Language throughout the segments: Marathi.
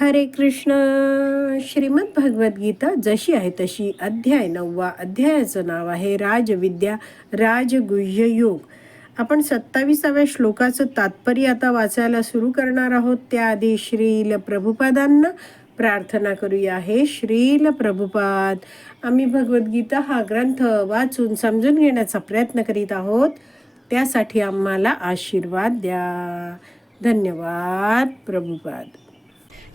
हरे कृष्ण. श्रीमद भगवद्गीता जशी आहे तशी. अध्याय नववा. अध्यायाचं नाव आहे राजविद्या राजगुह्य योग. आपण सत्ताविसाव्या श्लोकाचं तात्पर्य आता वाचायला सुरू करणार आहोत. त्याआधी श्रील प्रभुपादांना प्रार्थना करूया. हे श्रील प्रभुपाद आम्ही भगवद्गीता हा ग्रंथ वाचून समजून घेण्याचा प्रयत्न करीत आहोत. त्यासाठी आम्हाला आशीर्वाद द्या. धन्यवाद प्रभुपाद.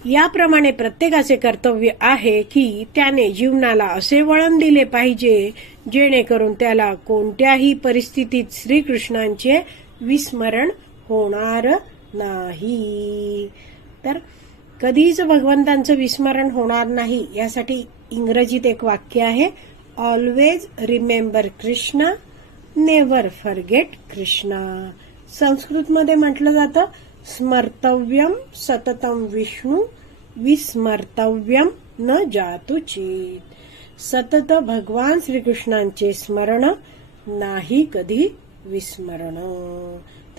याप्रमाणे प्रत्येकाचे कर्तव्य आहे की त्याने जीवनाला असे वळण दिले पाहिजे जेणेकरून त्याला कोणत्याही परिस्थितीत श्रीकृष्णांचे विस्मरण होणार नाही. तर कधीच भगवंतांचं विस्मरण होणार नाही यासाठी इंग्रजीत एक वाक्य आहे always remember Krishna never forget Krishna संस्कृतमध्ये म्हटलं जातं स्मर्तव्यम सततम विष्णू विस्मर्तव्यम न जातु चेत। सतत भगवान श्रीकृष्णांचे स्मरण नाही कधी विस्मरण।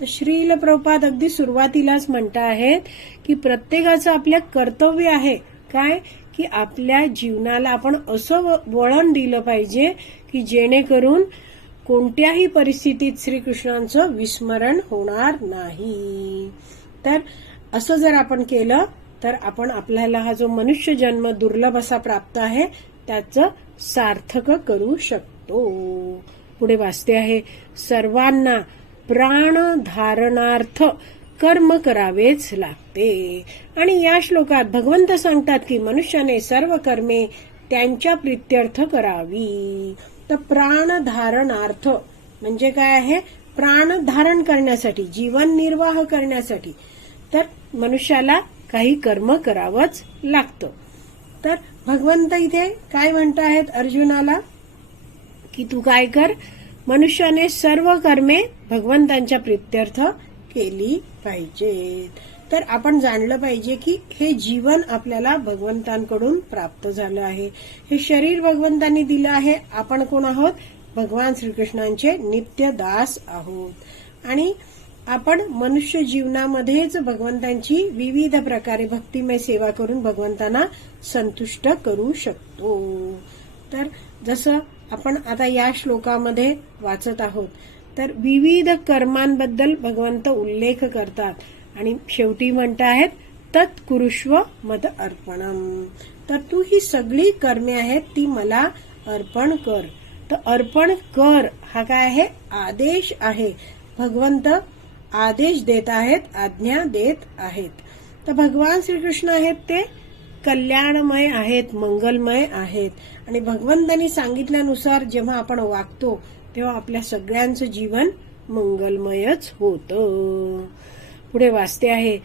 तर श्रील प्रपात अगदी सुरुवातीलाच म्हणता आहेत की प्रत्येकाचं आपल्या कर्तव्य आहे. काय? की आपल्या जीवनाला आपण असं वळण दिलं पाहिजे की जेणेकरून कोणत्याही परिस्थितीत श्रीकृष्णांचं विस्मरण होणार नाही. तर असं जर आपण केलं तर आपण आपल्याला हा जो मनुष्य जन्म दुर्लभ असा प्राप्त आहे त्याचं सार्थक करू शकतो. पुढे वाचते आहे सर्वांना प्राण धारणार्थ कर्म करावेच लागते. आणि या श्लोकात भगवंत सांगतात की मनुष्याने सर्व कर्मे त्यांच्या प्रित्यर्थ करावी. तर प्राण धारणार्थ म्हणजे काय आहे? प्राण धारण करण्यासाठी जीवन निर्वाह करण्यासाठी तर मनुष्याला काही कर्म करावंच लागतं. तर भगवंत इथे काय म्हणत आहेत अर्जुनाला? की तू काय कर? मनुष्याने सर्व कर्मे भगवंतांच्या प्रित्यर्थ केली पाहिजेत. तर आपण जाणलं पाहिजे की हे जीवन आपल्याला भगवंतांकडून प्राप्त झालं आहे. हे शरीर भगवंतांनी दिलं आहे. आपण कोण आहोत? भगवान श्रीकृष्णांचे नित्य दास आहोत. आणि आपण मनुष्य जीवनामध्येच भगवंतांची विविध प्रकारे भक्तिमय सेवा करून भगवंतांना संतुष्ट करू शकतो. तर जसं आपण आता या श्लोकामध्ये वाचत आहोत तर विविध कर्मांबद्दल भगवंत उल्लेख करतात. आणि शेवटी म्हणत आहेत तत्कुरुष्व मद अर्पणम. तर तू ही सगळी कर्मे आहेत ती मला अर्पण कर. तर अर्पण कर हा काय आहे? आदेश आहे. भगवंत आदेश देत आहेत आज्ञा देत आहेत. तर भगवान श्रीकृष्ण आहेत ते कल्याणमय आहेत मंगलमय आहेत. आणि भगवंतांनी सांगितल्यानुसार जेव्हा आपण वागतो तेव्हा आपल्या सगळ्यांचं जीवन मंगलमयच होतं. पुढे वाचते आहे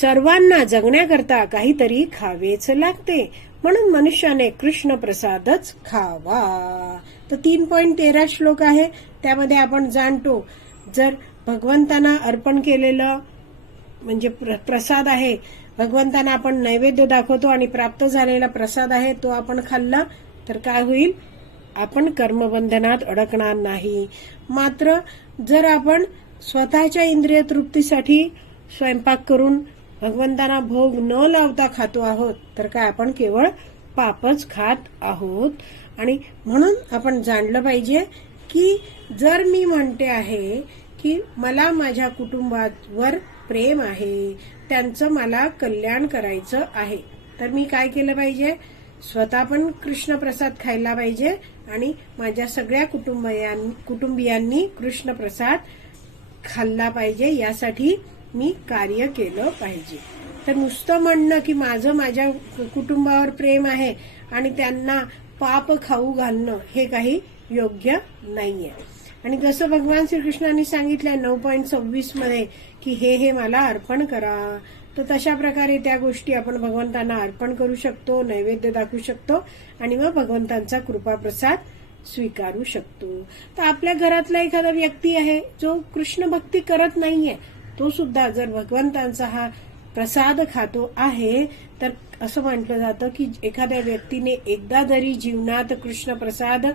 सर्वांना जगण्याकरता काहीतरी खावेच लागते म्हणून मनुष्याने कृष्ण प्रसादच खावा. तर तीन पॉईंट तेरा श्लोक आहे. त्यामध्ये आपण जाणतो जर भगवंतांना अर्पण केलेलं म्हणजे प्रसाद आहे भगवंतांना आपण नैवेद्य दाखवतो आणि प्राप्त झालेला प्रसाद आहे तो आपण खाल्ला तर काय होईल? आपण कर्मबंधनात अडकणार नाही. मात्र जर आपण स्वतःच्या इंद्रिय तृप्तीसाठी स्वयंपाक करून भगवंतांना भोग न लावता खातो आहोत तर काय आपण केवळ पापच खात आहोत? आणि म्हणून आपण जाणलं पाहिजे की जर मी म्हणते आहे की मला माझ्या कुटुंबावर प्रेम आहे त्यांचं मला कल्याण करायचं आहे तर मी काय केलं पाहिजे? स्वतः पण कृष्ण प्रसाद खायला पाहिजे आणि माझ्या सगळ्या कुटुंबियांनी कुटुंबियांनी कृष्ण प्रसाद खाल्ला पाहिजे यासाठी मी कार्य केलं पाहिजे. तर नुसतं म्हणणं की माझं माझ्या कुटुंबावर प्रेम आहे आणि त्यांना पाप खाऊ घालणं हे काही योग्य नाहीये. आणि जसं भगवान श्रीकृष्णांनी सांगितलंय नऊ पॉईंट सव्वीसमध्ये की हे हे मला अर्पण करा. तर तशा प्रकारे त्या गोष्टी आपण भगवंतांना अर्पण करू शकतो नैवेद्य दाखवू शकतो आणि मग भगवंतांचा कृपा प्रसाद स्वीकारू शकतो. तर आपल्या घरातला एखादा व्यक्ती आहे जो कृष्ण भक्ती करत नाहीये तो सुद्धा जर भगवंतांचा हा प्रसाद खातो आहे तर असं म्हटलं जातं की एखाद्या व्यक्तीने एकदा जरी जीवनात कृष्ण प्रसाद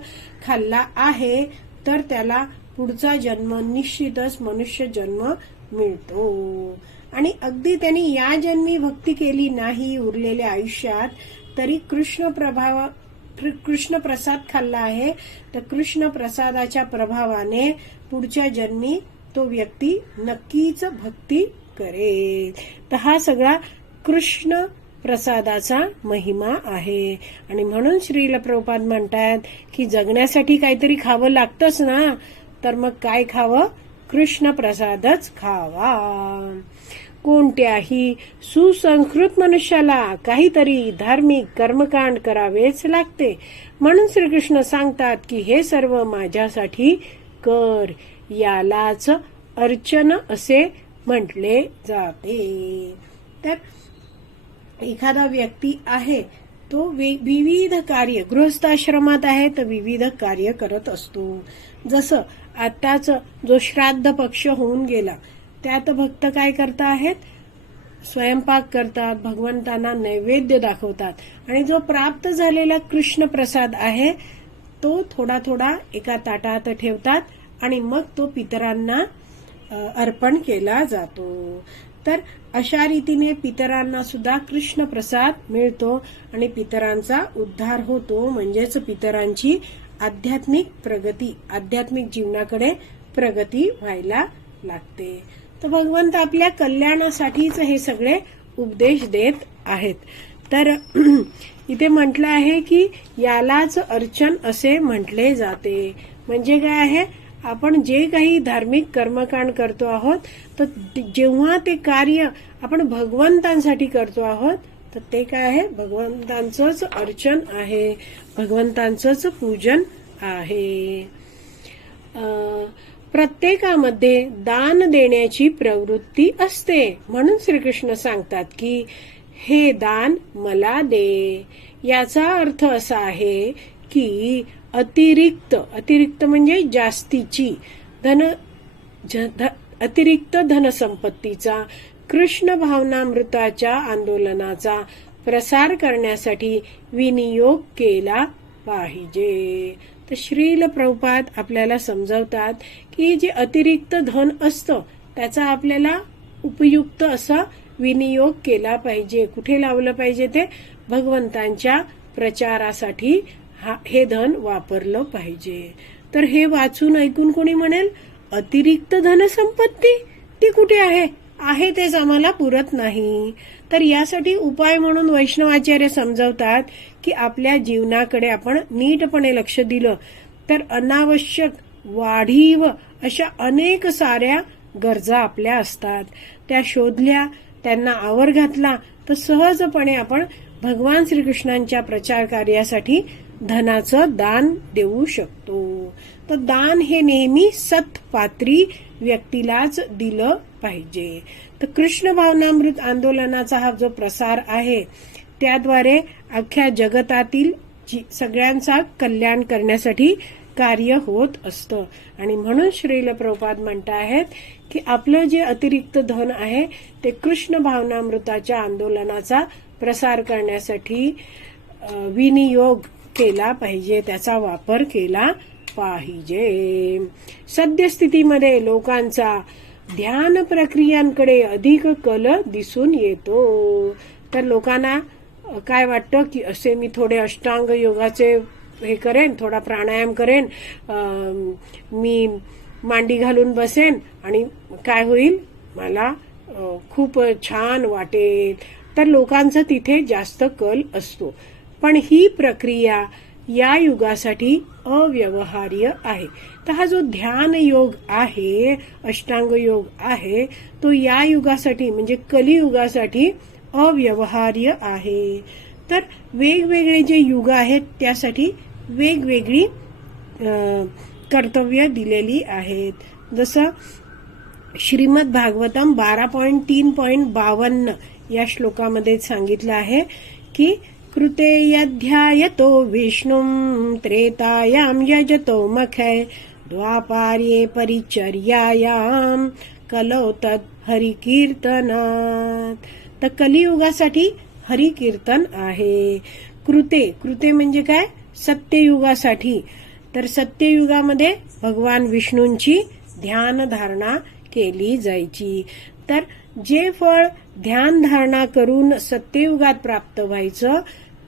खाल्ला आहे तर त्याला पुढचा जन्म निश्चितच मनुष्य जन्म मिळतो. आणि अगदी त्यांनी या जन्मी भक्ती केली नाही उरलेल्या आयुष्यात तरी कृष्ण प्रभाव कृष्ण प्रसाद खाल्ला आहे तर कृष्ण प्रसादाच्या प्रभावाने पुढच्या जन्मी तो व्यक्ती नक्कीच भक्ती करेल. तर हा सगळा कृष्ण प्रसादाचा महिमा आहे. आणि म्हणून श्रील प्रभुपाद म्हणतात की जगण्यासाठी काहीतरी खावं लागतंच ना तर मग काय खावं? कृष्ण प्रसादच खावा. कोणत्याही सुसंस्कृत मनुष्याला काहीतरी धार्मिक कर्मकांड करावेच लागते. म्हणून श्रीकृष्ण सांगतात की हे सर्व माझ्यासाठी कर. यालाच अर्चन असे म्हटले जाते. तर एखादा व्यक्ती आहे तो वे- विविध कार्य गृहस्थाश्रमात आहे तर विविध कार्य करत असतो. जसं आताच जो श्राद्ध पक्ष होऊन गेला त्यात भक्त काय करता आहेत स्वयंपाक करतात भगवंतांना नैवेद्य दाखवतात. आणि जो प्राप्त झालेला कृष्ण प्रसाद आहे तो थोडा थोडा एका ताटात ठेवतात. आणि मग तो पितरांना अर्पण केला जातो. तर अशा रीतीने पितरांना सुद्धा कृष्ण प्रसाद मिळतो आणि पितरांचा उद्धार होतो. म्हणजेच पितरांची आध्यात्मिक प्रगती आध्यात्मिक जीवनाकडे प्रगती व्हायला लागते. तर भगवंत आपल्या कल्याणासाठीच हे सगळे उपदेश देत आहेत. तर इथे म्हटलं आहे की यालाच अर्चन असे म्हटले जाते. म्हणजे काय आहे? आपण जे काही धार्मिक कर्मकांड करतो आहोत तर जेव्हा ते कार्य आपण भगवंतांसाठी करतो आहोत तर ते काय आहे? भगवंतांचंच अर्चन आहे. भगवंतांचंच पूजन आहे. प्रत्येकामध्ये दान देण्याची प्रवृत्ती असते. म्हणून श्रीकृष्ण सांगतात की हे दान मला दे. याचा अर्थ असा आहे की अतिरिक्त अतिरिक्त म्हणजे जास्तीची. धन ध- अतिरिक्त धनसंपत्तीचा कृष्ण भावनामृताच्या आंदोलनाचा प्रसार करण्यासाठी विनियोग केला पाहिजे. तर श्रील प्रभुपाद आपल्याला समजवतात की जे अतिरिक्त धन असतं त्याचा आपल्याला उपयुक्त असा विनियोग केला पाहिजे. कुठे लावलं पाहिजे ते? भगवंतांच्या प्रचारासाठी हा हे धन वापरलं पाहिजे. तर हे वाचून ऐकून कोणी म्हणेल अतिरिक्त धनसंपत्ती? ती कुठे आहे? आहे तेच आम्हाला पुरत नाही. तर यासाठी उपाय म्हणून वैष्णवाचार्य समजवतात की आपल्या जीवनाकडे आपण नीटपणे लक्ष दिलं तर अनावश्यक वाढीव अशा अनेक साऱ्या गरजा आपल्या असतात. त्या शोधल्या त्यांना आवर घातला तर सहजपणे आपण भगवान श्रीकृष्णांच्या प्रचार कार्यासाठी धनाचं दान देऊ शकतो. तर दान हे नेहमी सत्पात्री व्यक्तीलाच दिलं पाहिजे. तर कृष्ण भावनामृत आंदोलनाचा हा जो प्रसार आहे त्याद्वारे अख्ख्या जगतातील जी- सगळ्यांचा कल्याण करण्यासाठी कार्य होत असतं. आणि म्हणून श्रील प्रभुपाद म्हणत आहेत की आपलं जे अतिरिक्त धन आहे ते कृष्ण भावनामृताच्या आंदोलनाचा प्रसार करण्यासाठी विनियोग केला पाहिजे त्याचा वापर केला पाहिजे. सद्यस्थितीमध्ये लोकांचा ध्यान प्रक्रियांकडे अधिक कल दिसून येतो. तर लोकांना काय वाटतं की असे मी थोडे अष्टांग योगाचे हे करेन थोडा प्राणायाम करेन मी मांडी घालून बसेन आणि काय होईल? मला खूप छान वाटेल. तर लोकांचा तिथे जास्त कल असतो. पण ही प्रक्रिया या युगासाठी अव्यवहार्य आहे. तर हा जो ध्यान योग आहे अष्टांग योग आहे तो या युगासाठी म्हणजे कलियुगासाठी अव्यवहार्य आहे. तर वेगवेगळे जे युग आहेत त्यासाठी वेगवेगळी कर्तव्य दिलेली आहेत. जसं श्रीमद भागवतम बारा पॉईंट तीन पॉईंट बावन्न या श्लोकामध्ये सांगितलं आहे की कृते यध्यायतो विष्णुम् त्रेतायाम यजतो मखय द्वापार्ये परिचर्यायाम कलौ तत् हरिकीर्तनात। तर कलियुगासाठी हरिकीर्तन आहे। कृते कृते म्हणजे काय? सत्ययुगासाठी। तर सत्ययुगामध्ये भगवान विष्णूंची ध्यान धारणा केली जायची। तर जे फळ ध्यान धारणा करून सत्ययुगात प्राप्त व्हायचं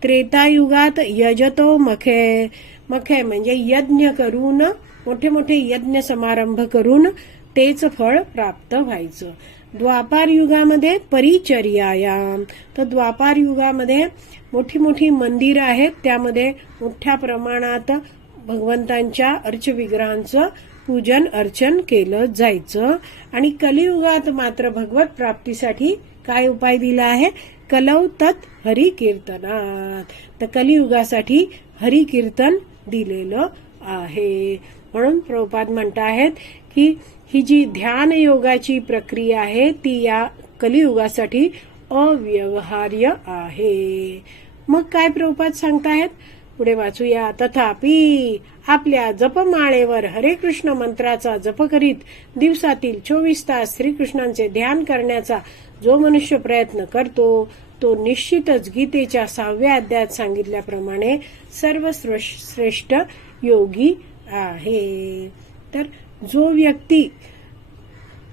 त्रेतायुगात यजतो मखे मखे म्हणजे यज्ञ करून मोठे मोठे यज्ञ समारंभ करून तेच फळ प्राप्त व्हायचं. द्वापार युगामध्ये परिचर्यायाम तर द्वापार युगामध्ये मोठी मोठी मंदिरं आहेत त्यामध्ये मोठ्या प्रमाणात भगवंतांच्या अर्चविग्रहांचं पूजन अर्चन केलं जायचं. आणि कलियुगात मात्र भगवत प्राप्तीसाठी काय उपाय दिला आहे? कलवतात हरी कीर्तनात तर कलियुगासाठी हरी कीर्तन दिलेलं आहे. म्हणून प्रभुपाद म्हणत आहेत की ही जी ध्यान योगाची प्रक्रिया आहे ती या कलियुगासाठी अव्यवहार्य आहे. मग काय प्रभुपाद सांगतायत पुढे वाचूया. तथापि आपल्या जपमाळेवर हरे कृष्ण मंत्राचा जप करीत दिवसातील चोवीस तास श्रीकृष्णांचे ध्यान करण्याचा जो मनुष्य प्रयत्न करतो तो निश्चितच गीतेच्या सहाव्या अध्यायात सांगितल्याप्रमाणे सर्व श्रेष्ठ योगी आहे. तर जो व्यक्ती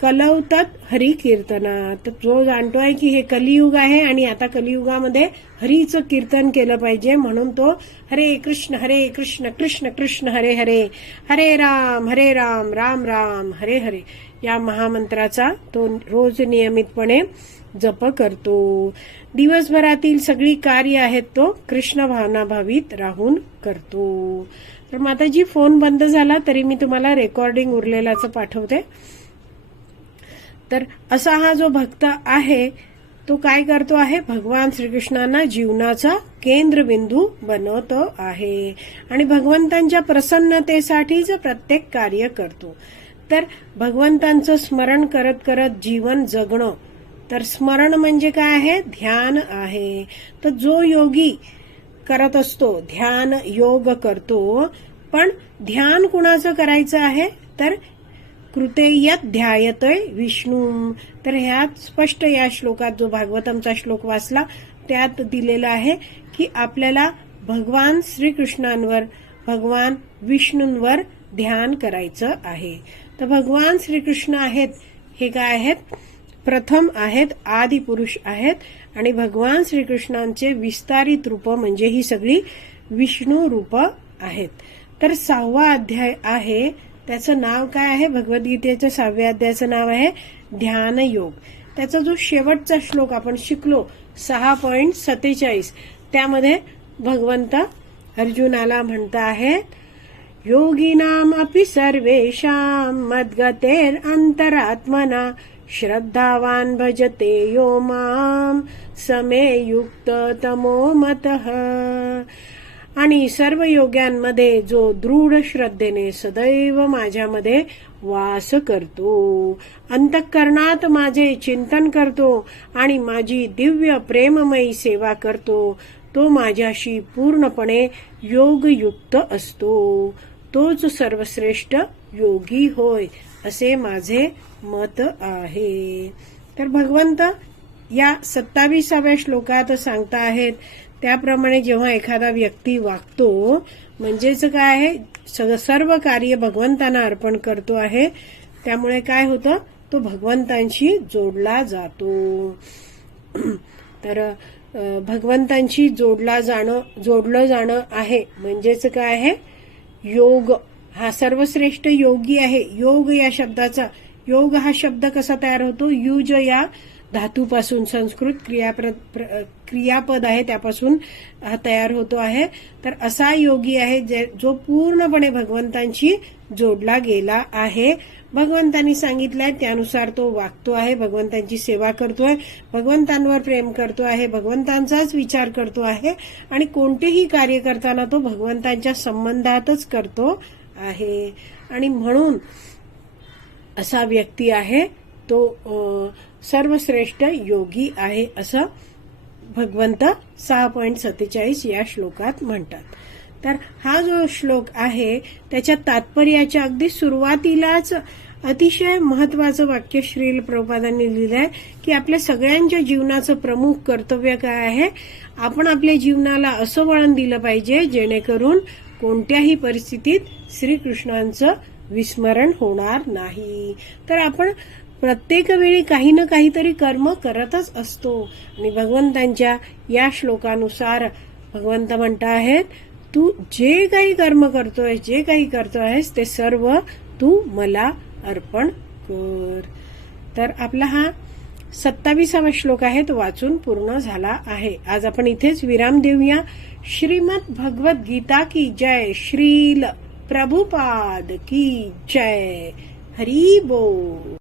कलवतात हरी कीर्तनात जो जाणतोय की हे कलियुग आहे आणि आता कलियुगामध्ये हरीचं कीर्तन केलं पाहिजे म्हणून तो हरे कृष्ण हरे कृष्ण कृष्ण कृष्ण हरे हरे हरे राम हरे राम राम राम हरे हरे या महामंत्राचा तो रोज नियमितपणे जप करतो. दिवसभरातील सगळी कार्य आहेत तो कृष्ण भावनाभावित राहून करतो. तर माताजी फोन बंद झाला तरी मी तुम्हाला रेकॉर्डिंग उरलेलाच पाठवते. तर असा हा जो भक्त आहे तो काय करतो आहे? भगवान श्रीकृष्णांना जीवनाचा केंद्रबिंदू बनवतो आहे. आणि भगवंतांच्या प्रसन्नतेसाठीच प्रत्येक कार्य करतो. तर भगवंतांचं स्मरण करत करत जीवन जगणं. तर स्मरण म्हणजे काय आहे? ध्यान आहे. तर जो योगी करत असतो ध्यान योग करतो पण ध्यान कुणाचं करायचं आहे? तर कृतेयत ध्यायतय विष्णू. तर ह्यात स्पष्ट या श्लोकात जो भागवतमचा श्लोक वाचला त्यात दिलेला आहे की आपल्याला भगवान श्रीकृष्णांवर भगवान विष्णूंवर ध्यान करायचं आहे. तर भगवान श्रीकृष्ण आहेत हे काय आहेत? प्रथम आहेत आदि पुरुष आहेत आणि भगवान श्रीकृष्णांचे विस्तारित रूप म्हणजे ही सगळी विष्णू रूप आहेत. तर सहावा अध्याय आहे त्याचं नाव काय आहे? भगवद्गीतेच्या सहाव्या अध्यायाचं नाव आहे ध्यान योग. त्याचा जो शेवटचा श्लोक आपण शिकलो सहा पॉइंट सत्तेचाळीस त्यामध्ये भगवंत अर्जुनाला म्हणता आहेत योगिनाम अपि सर्वेषां मद्गतेर अंतरात्मना श्रद्धावान भजते यो माम समे युक्त तमो मतः। आणि सर्व योग्यांमध्ये जो दृढ श्रद्धेने सदैव माझ्यामध्ये वास करतो. अंतःकरणात माझे चिंतन करतो आणि माझी दिव्य प्रेममयी सेवा करतो. तो माझ्याशी पूर्णपणे योगयुक्त असतो. तोच सर्वश्रेष्ठ योगी होय असे माझे मत आहे. तर भगवंत या सत्तावीसाव्या श्लोकात सांगता आहेत. त्याप्रमाणे जेव्हा एखादा व्यक्ती वागतो म्हणजेच काय आहे? सर्व कार्य भगवंतांना अर्पण करतो आहे. त्यामुळे काय होतं? तो भगवंतांशी जोडला जातो. तर भगवंतांशी जोडला जाणं जोडलं जाणं आहे. म्हणजेच काय आहे? योग. हा सर्वश्रेष्ठ योगी आहे. योग या शब्दाचा योग हा शब्द कसा तयार होतो? युज या धातूपासून संस्कृत क्रियाप्रद क्रियापद आहे त्यापासून हा तयार होतो आहे. तर असा योगी आहे जो पूर्णपणे भगवंतांशी जोडला गेला आहे. भगवंतांनी सांगितलंय त्यानुसार तो वागतो आहे भगवंतांची सेवा करतोय भगवंतांवर प्रेम करतो आहे भगवंतांचाच विचार करतो आहे आणि कोणतेही कार्य करताना तो भगवंतांच्या संबंधातच करतो आहे. आणि म्हणून असा व्यक्ती आहे तो सर्वश्रेष्ठ योगी आहे असं भगवंत सहा पॉईंट सत्तेचाळीस या श्लोकात म्हणतात. तर हा जो श्लोक आहे त्याच्या तात्पर्याच्या अगदी सुरुवातीलाच अतिशय महत्वाचं वाक्य श्रील प्रभुपादांनी लिहिलंय की आपल्या सगळ्यांच्या जीवनाचं प्रमुख कर्तव्य काय आहे? आपण आपल्या जीवनाला असं वळण दिलं पाहिजे जेणेकरून कोणत्याही परिस्थितीत श्रीकृष्णांचं विस्मरण होणार नाही. तर आपण प्रत्येक वेळी काही ना काहीतरी कर्म करतच असतो. आणि भगवंतांच्या या श्लोकानुसार भगवंत म्हणता आहेत तू जे काही कर्म करतोय जे काही करतो आहेस ते सर्व तू मला अर्पण कर. तर आपला हा सत्तावीसावा श्लोक आहे तो वाचून पूर्ण झाला आहे. आज आपण इथेच विराम देऊया. श्रीमद भगवत गीता की जय श्रील प्रभुपाद की जय. हरी बोल.